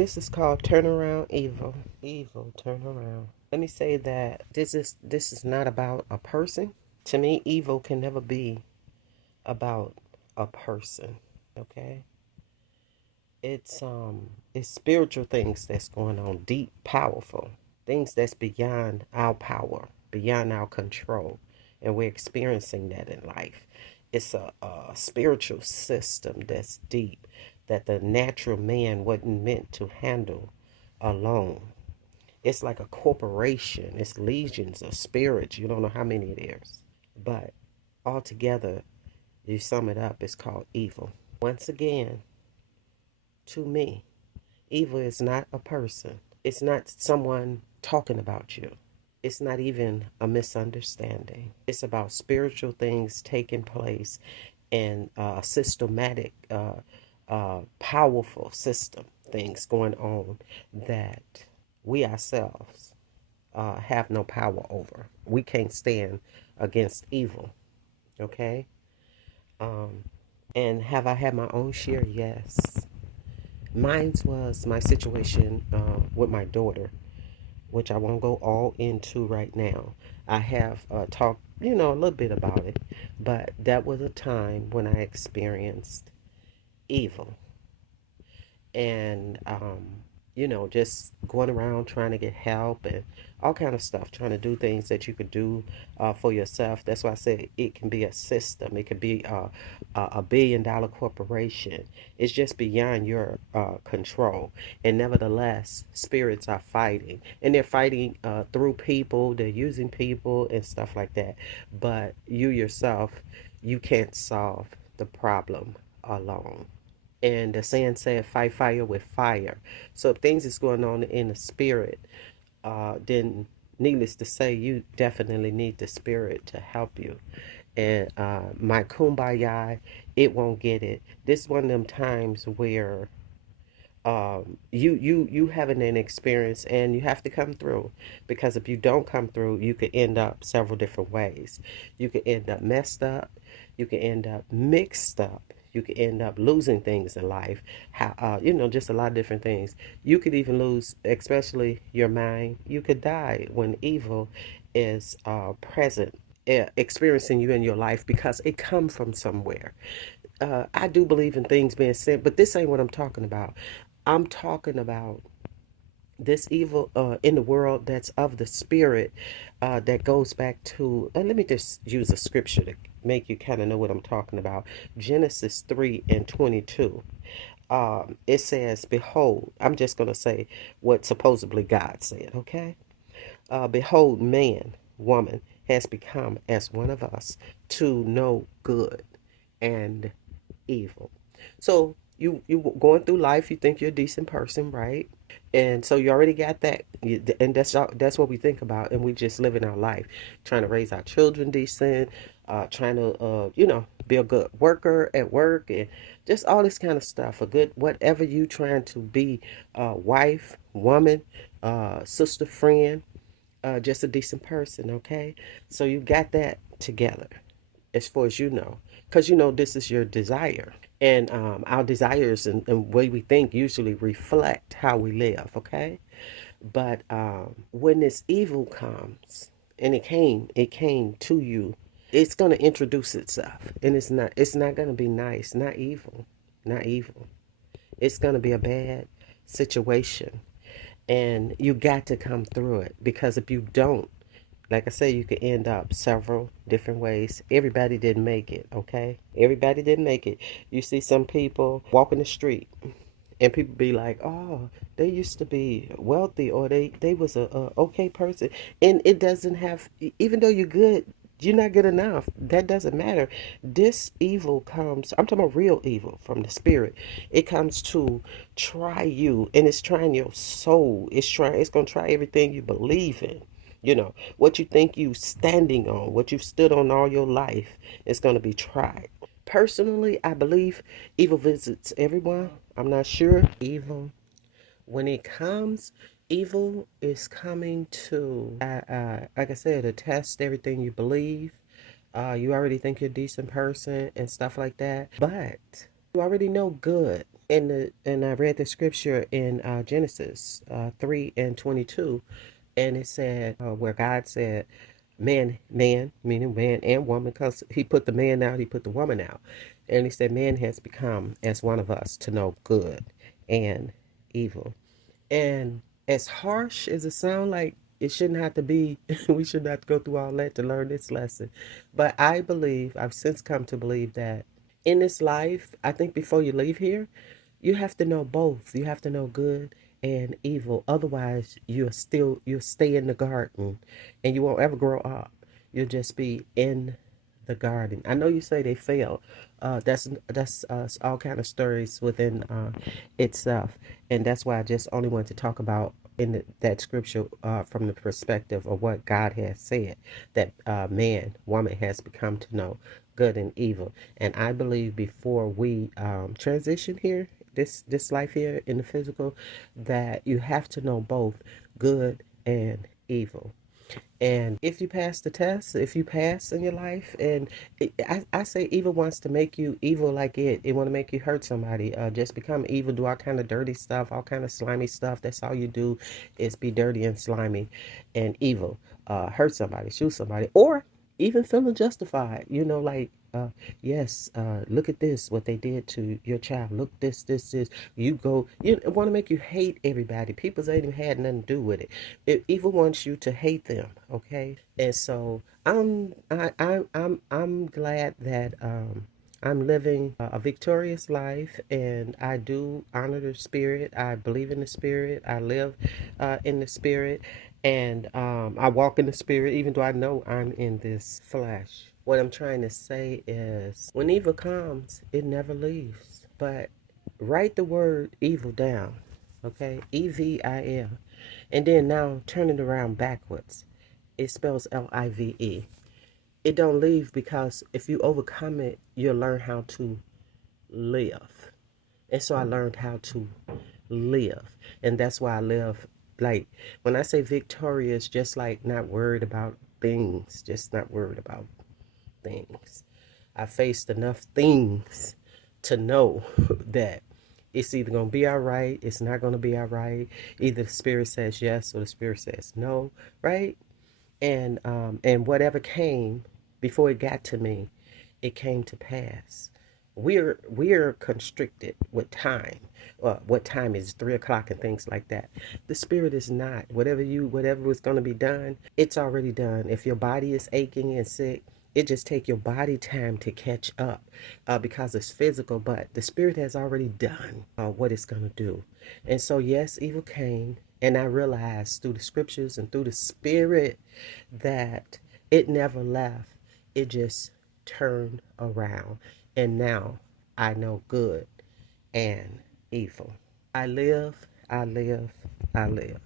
This is called Turnaround Evil. Evil turnaround. Let me say that this is not about a person. To me, evil can never be about a person. Okay? It's spiritual things that's going on, deep, powerful. Things that's beyond our power, beyond our control. And we're experiencing that in life. It's a spiritual system that's deep that the natural man wasn't meant to handle alone. It's like a corporation. It's legions of spirits. You don't know how many it is. But altogether, you sum it up, it's called evil. Once again, to me, evil is not a person. It's not someone talking about you. It's not even a misunderstanding. It's about spiritual things taking place and systematic, powerful system things going on that we ourselves have no power over. We can't stand against evil. Okay. Um, and have I had my own share? Yes. Mine was my situation with my daughter, which I won't go all into right now. I have talked, a little bit about it, but that was a time when I experienced evil. And just going around trying to get help and all kind of stuff, trying to do things that you could do for yourself. That's why I say it can be a system. It could be a $1 billion corporation. It's just beyond your control. And nevertheless, spirits are fighting, and they're fighting through people. They're using people and stuff like that. But you yourself, you can't solve the problem alone. And the saying said, fight fire with fire. So if things is going on in the spirit, then needless to say, you definitely need the spirit to help you. And my kumbaya, it won't get it. This is one of them times where you having an experience and you have to come through, because if you don't come through, you could end up several different ways. You could end up messed up, you could end up mixed up, you could end up losing things in life. How just a lot of different things. You could even lose, especially your mind. You could die when evil is present, experiencing you in your life, because it come from somewhere. I do believe in things being sent, but this ain't what I'm talking about. I'm talking about this evil in the world that's of the spirit, that goes back to, let me just use a scripture to make you kind of know what I'm talking about. Genesis 3 and 22. It says, behold, I'm just going to say what supposedly God said, okay? Behold, man, woman has become as one of us to know good and evil. So you going through life, you think you're a decent person, right? And so you already got that, and that's what we think about, and we just living our life, trying to raise our children decent, trying to be a good worker at work, and just all this kind of stuff. A good whatever you trying to be, wife, woman, sister, friend, just a decent person. Okay, so you got that together as far as you know, because this is your desire, and our desires and way we think usually reflect how we live. Okay, but when this evil comes, and it came to you, it's going to introduce itself, and it's not going to be nice, not evil, not evil. It's going to be a bad situation, and you got to come through it, because if you don't, like I say, you could end up several different ways. Everybody didn't make it, okay? Everybody didn't make it. You see some people walking the street, and people be like, "Oh, they used to be wealthy, or they was a okay person," and it doesn't have. Even though you're good, you're not good enough. That doesn't matter. This evil comes. I'm talking about real evil from the spirit. It comes to try you, and it's trying your soul. It's trying. It's gonna try everything you believe in. What you think you standing on, what you've stood on all your life, is going to be tried. Personally, I believe evil visits everyone. I'm not sure. Evil, when it comes, evil is coming to, like I said, to test everything you believe. You already think you're a decent person and stuff like that. But you already know good. And I read the scripture in Genesis 3:22, and it said where God said, man, meaning man and woman, because He put the man out, He put the woman out, and He said, man has become as one of us to know good and evil. And as harsh as it sounds like, it shouldn't have to be, we shouldn't have to go through all that to learn this lesson. But I believe, I've since come to believe that in this life, I think before you leave here, you have to know both. You have to know good and evil. Otherwise, you'll stay in the garden and you won't ever grow up. You'll just be in the garden. I know you say they fail. That's all kind of stories within itself, and that's why I just only want to talk about that scripture from the perspective of what God has said, that man, woman has become to know good and evil. And I believe before we transition here, this life here in the physical, that you have to know both good and evil. And if you pass the test, if you pass in your life, and I say evil wants to make you evil like it want to make you hurt somebody, just become evil, do all kind of dirty stuff, all kind of slimy stuff. That's all you do is be dirty and slimy and evil, hurt somebody, shoot somebody, or even feeling justified, like, yes, look at this, what they did to your child. Look, this. You go, want to make you hate everybody. People ain't even had nothing to do with it. It evil wants you to hate them, okay? And so I'm glad that I'm living a victorious life, and I do honor the spirit. I believe in the spirit. I live in the spirit, and I walk in the spirit, even though I know I'm in this flesh. What I'm trying to say is, when evil comes, it never leaves. But write the word evil down, okay? EVIL. And then now turn it around backwards. It spells LIVE. It don't leave, because if you overcome it, you'll learn how to live. And so I learned how to live. And that's why I live, like, when I say victorious, just like not worried about things, just not worried about things. I faced enough things to know that it's either going to be all right, it's not going to be all right. Either the spirit says yes or the spirit says no, right? And whatever came before it got to me, it came to pass. We're constricted with time. What time is 3 o'clock and things like that. The spirit is not. Whatever was going to be done, it's already done. If your body is aching and sick, it just take your body time to catch up, because it's physical. But the spirit has already done what it's going to do. And so yes, evil came, and I realized through the scriptures and through the spirit that it never left. It just turned around. And now I know good and evil. I live, I live, I live.